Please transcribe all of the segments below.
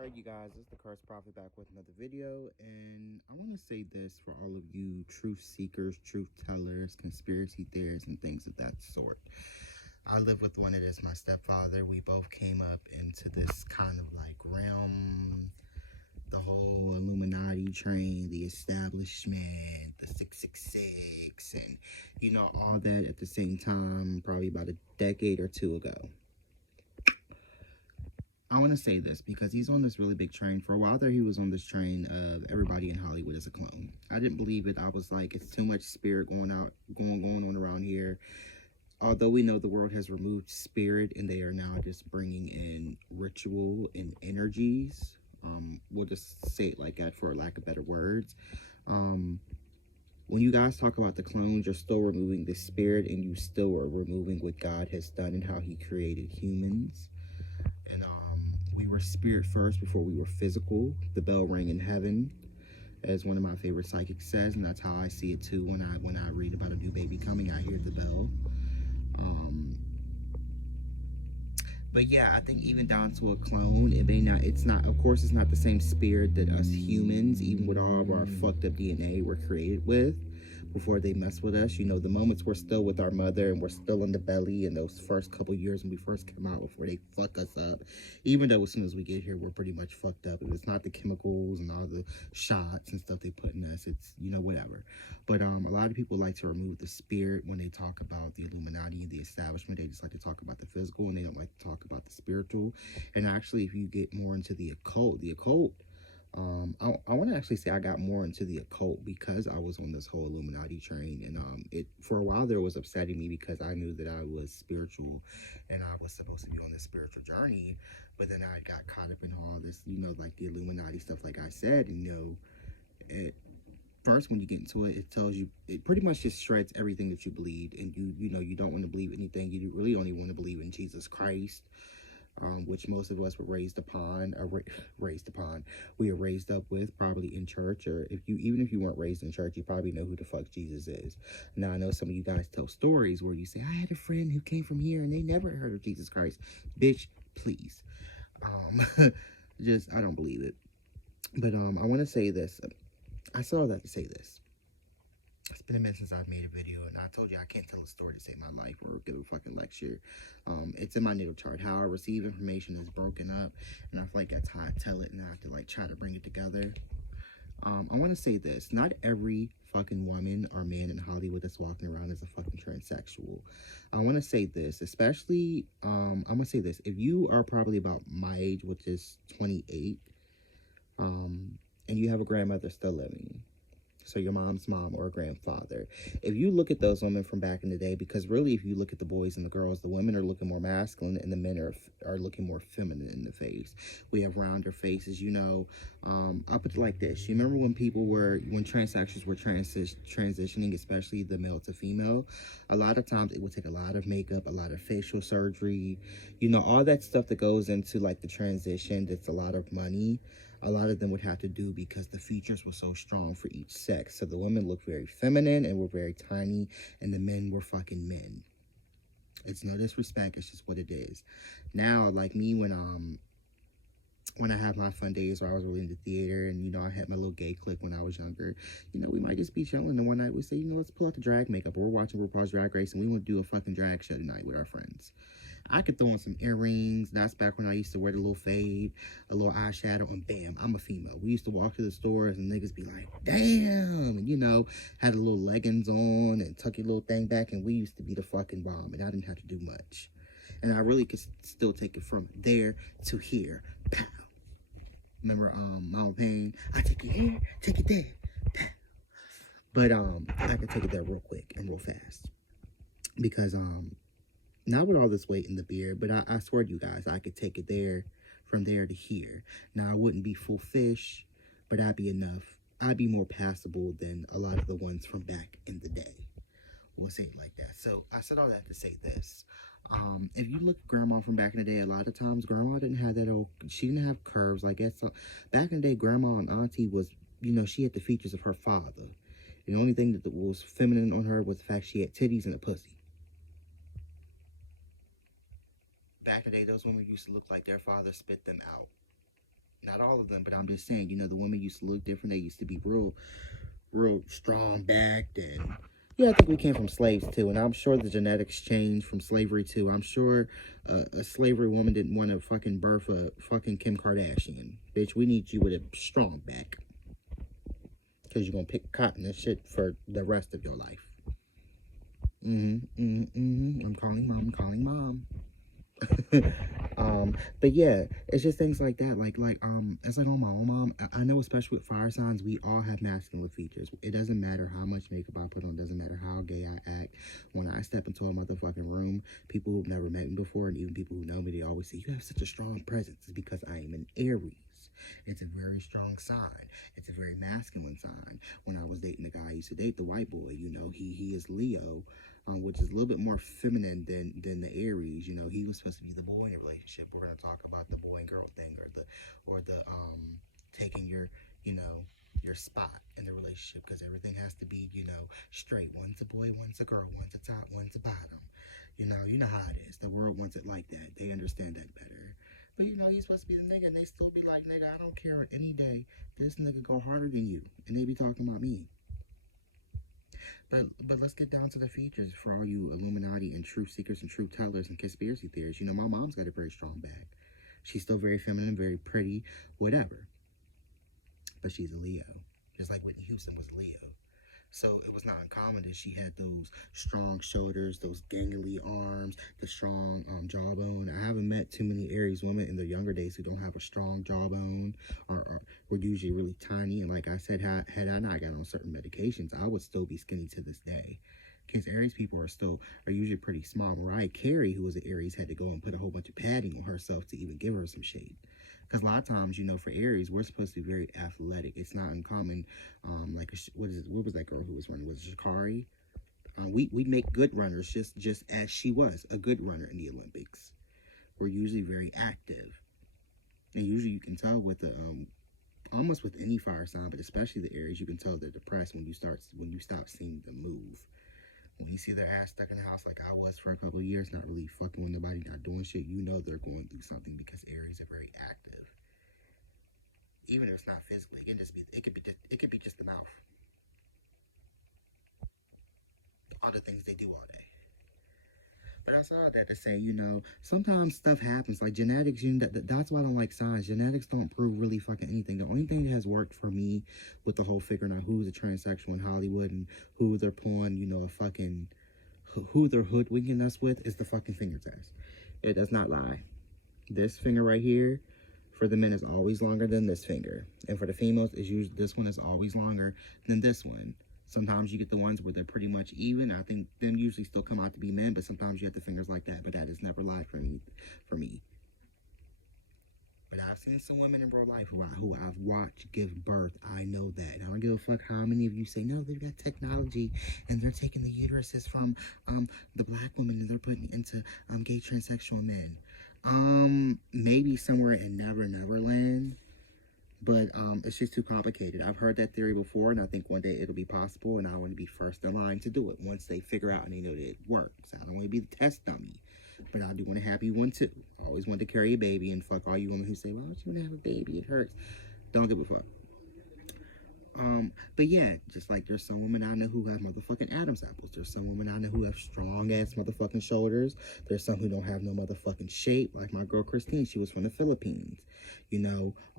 Alright, you guys, it's the Cursed Prophet back with another video, and I want to say this for all of you truth seekers, truth tellers, conspiracy theorists, and things of that sort. I live with one that is my stepfather. We both came up into this kind of like realm, the whole Illuminati train, the establishment, the 666, and all that at the same time, probably about a decade or two ago. I want to say this because he's on this really big train. For a while there, he was on this train of everybody in Hollywood is a clone. I didn't believe it. I was like, it's too much spirit going on around here. Although we know the world has removed spirit and they are now just bringing in ritual and energies. We'll just say it like that for lack of better words. When you guys talk about the clones, you're still removing the spirit and you still are removing what God has done and how he created humans. And we were spirit first before we were physical. The bell rang in heaven, as one of my favorite psychics says, and that's how I see it too. When I read about a new baby coming, I hear the bell. But yeah, I think even down to a clone, it's not, of course, it's not the same spirit that us humans, even with all of our fucked up DNA, were created with before they mess with us. The moments we're still with our mother and we're still in the belly in those first couple years when we first come out before they fuck us up. Even though as soon as we get here, we're pretty much fucked up. If it's not the chemicals and all the shots and stuff they put in us, it's, whatever. But a lot of people like to remove the spirit when they talk about the Illuminati and the establishment. They just like to talk about the physical and they don't like to talk about the spiritual. And actually, if you get more into the occult, I want to actually say I got more into the occult because I was on this whole Illuminati train, and it for a while there was upsetting me because I knew that I was spiritual and I was supposed to be on this spiritual journey, but then I got caught up in all this, like the Illuminati stuff, like I said, and it first when you get into it, it tells you, it pretty much just shreds everything that you believed, and you don't want to believe anything. You really only want to believe in Jesus Christ, which most of us were raised upon, we are raised up with, probably in church, or even if you weren't raised in church, you probably know who the fuck Jesus is. Now, I know some of you guys tell stories where you say, I had a friend who came from here and they never heard of Jesus Christ. Bitch, please. I don't believe it. But I want to say this. I said all that to say this. It's been a minute since I've made a video, and I told you I can't tell a story to save my life or give a fucking lecture. It's in my natal chart. How I receive information is broken up, and I feel like that's how I tell it, and I have to like try to bring it together. I want to say this. Not every fucking woman or man in Hollywood that's walking around is a fucking transsexual. I want to say this, especially, I'm going to say this. If you are probably about my age, which is 28, and you have a grandmother still living, so your mom's mom or grandfather, if you look at those women from back in the day, because really if you look at the boys and the girls, the women are looking more masculine and the men are looking more feminine in the face. We have rounder faces, I'll put it like this. You remember when transsexuals were transitioning, especially the male to female, a lot of times it would take a lot of makeup, a lot of facial surgery, all that stuff that goes into like the transition. That's a lot of money. A lot of them would have to do because the features were so strong for each sex. So the women looked very feminine and were very tiny, and the men were fucking men. It's no disrespect, it's just what it is. Now, like me, when I have my fun days where I was really into theater and, I had my little gay clique when I was younger, we might just be chilling, and one night we say, let's pull out the drag makeup, or we're watching RuPaul's Drag Race and we want to do a fucking drag show tonight with our friends. I could throw on some earrings. That's back when I used to wear the little fade, a little eyeshadow, and bam, I'm a female. We used to walk to the stores and niggas be like, damn, and had a little leggings on and tuck your little thing back, and we used to be the fucking bomb, and I didn't have to do much. And I really could still take it from there to here. Pow. Remember Mama Payne? I take it here, take it there. Pow. But I could take it there real quick and real fast. Because not with all this weight in the beard, but I swear to you guys, I could take it there, from there to here. Now, I wouldn't be full fish, but I'd be enough. I'd be more passable than a lot of the ones from back in the day. We'll say it like that. So, I said all that to say this. If you look at grandma from back in the day, a lot of times, grandma didn't have she didn't have curves. Like, back in the day, grandma and auntie was, she had the features of her father. And the only thing that was feminine on her was the fact she had titties and a pussy. Back in the day, those women used to look like their father spit them out. Not all of them, but I'm just saying, the women used to look different. They used to be real strong backed, and yeah, I think we came from slaves too, and I'm sure the genetics changed from slavery too. I'm sure a slavery woman didn't want to fucking birth a fucking Kim Kardashian. Bitch, we need you with a strong back, because you're gonna pick cotton and shit for the rest of your life. I'm calling mom. I'm calling mom. But yeah, it's just things like that. It's like on my own mom. I know, especially with fire signs, we all have masculine features. It doesn't matter how much makeup I put on. Doesn't matter how gay I act. When I step into a motherfucking room, people who've never met me before, and even people who know me, they always say, "You have such a strong presence." It's because I am an Aries. It's a very strong sign. It's a very masculine sign. When I was dating the guy I used to date, the white boy, he is Leo, which is a little bit more feminine than the Aries. He was supposed to be the boy in a relationship. We're gonna talk about the boy and girl thing, or the taking your spot in the relationship, because everything has to be straight. One's a boy, one's a girl, one's a top, one's a bottom. You know how it is. The world wants it like that. They understand that better. But he's supposed to be the nigga, and they still be like, "Nigga, I don't care any day. This nigga go harder than you," and they be talking about me. But let's get down to the features for all you Illuminati and truth seekers and truth tellers and conspiracy theorists. My mom's got a very strong back. She's still very feminine, very pretty, whatever. But she's a Leo, just like Whitney Houston was a Leo. So it was not uncommon that she had those strong shoulders, those gangly arms, the strong jawbone. I haven't met too many Aries women in their younger days who don't have a strong jawbone, or were usually really tiny. And like I said, had I not got on certain medications, I would still be skinny to this day. Because Aries people are usually pretty small. Mariah Carey, who was an Aries, had to go and put a whole bunch of padding on herself to even give her some shape. Because a lot of times, for Aries, we're supposed to be very athletic. It's not uncommon. What was that girl who was running? Was it Shakari? We make good runners, just as she was a good runner in the Olympics. We're usually very active, and usually you can tell with the almost with any fire sign, but especially the Aries, you can tell they're depressed when you stop seeing them move. When you see their ass stuck in the house like I was for a couple of years, not really fucking with nobody, not doing shit, they're going through something, because Aries are very active. Even if it's not physically, it could be just the mouth. All the things they do all day. But that's all that to say, sometimes stuff happens. Like genetics, that's why I don't like signs. Genetics don't prove really fucking anything. The only thing that has worked for me with the whole figuring out who's a transsexual in Hollywood and who they're pulling, who they're hoodwinking us with, is the fucking finger test. It does not lie. This finger right here, for the men, is always longer than this finger. And for the females, this one is always longer than this one. Sometimes you get the ones where they're pretty much even. I think them usually still come out to be men, but sometimes you have the fingers like that. But that has never lied for me. But I've seen some women in real life who I've watched give birth. I know that. And I don't give a fuck how many of you say, no, they've got technology and they're taking the uteruses from the black women and they're putting it into gay transsexual men. Maybe somewhere in Never Neverland. But it's just too complicated. I've heard that theory before, and I think one day it'll be possible, and I want to be first in line to do it once they figure out and they know that it works. I don't want to be the test dummy, but I do want a happy one too. I always want to carry a baby, and fuck all you women who say, why don't you want to have a baby? It hurts. Don't give a fuck. But yeah, just like there's some women I know who have motherfucking Adam's apples. There's some women I know who have strong ass motherfucking shoulders. There's some who don't have no motherfucking shape. Like my girl Christine, she was from the Philippines.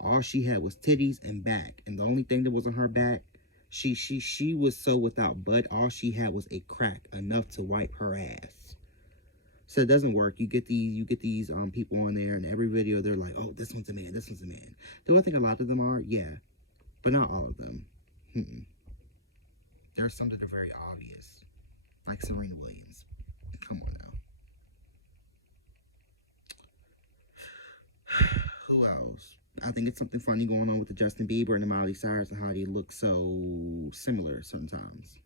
All she had was titties and back. And the only thing that was on her back, she was so without butt, all she had was a crack enough to wipe her ass. So it doesn't work. You get these people on there, and every video they're like, oh, this one's a man, this one's a man. Do I think a lot of them are? Yeah. But not all of them. There are some that are very obvious. Like Serena Williams. Come on now. Who else? I think it's something funny going on with the Justin Bieber and the Miley Cyrus and how they look so similar sometimes.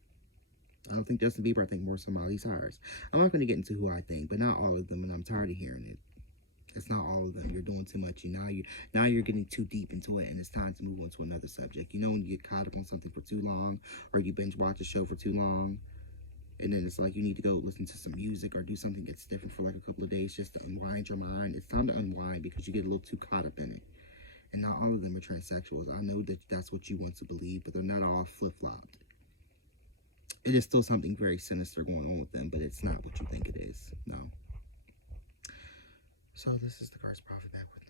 I don't think Justin Bieber, I think more so Miley Cyrus. I'm not going to get into who I think, but not all of them, and I'm tired of hearing it. It's not all of them. You're doing too much. Now you're getting too deep into it, and it's time to move on to another subject. When you get caught up on something for too long, or you binge watch a show for too long, and then it's like you need to go listen to some music or do something that's different for like a couple of days just to unwind your mind. It's time to unwind because you get a little too caught up in it. And not all of them are transsexuals. I know that that's what you want to believe, but they're not all flip-flopped. It is still something very sinister going on with them, but it's not what you think it is. No. So this is the Christ Prophet back with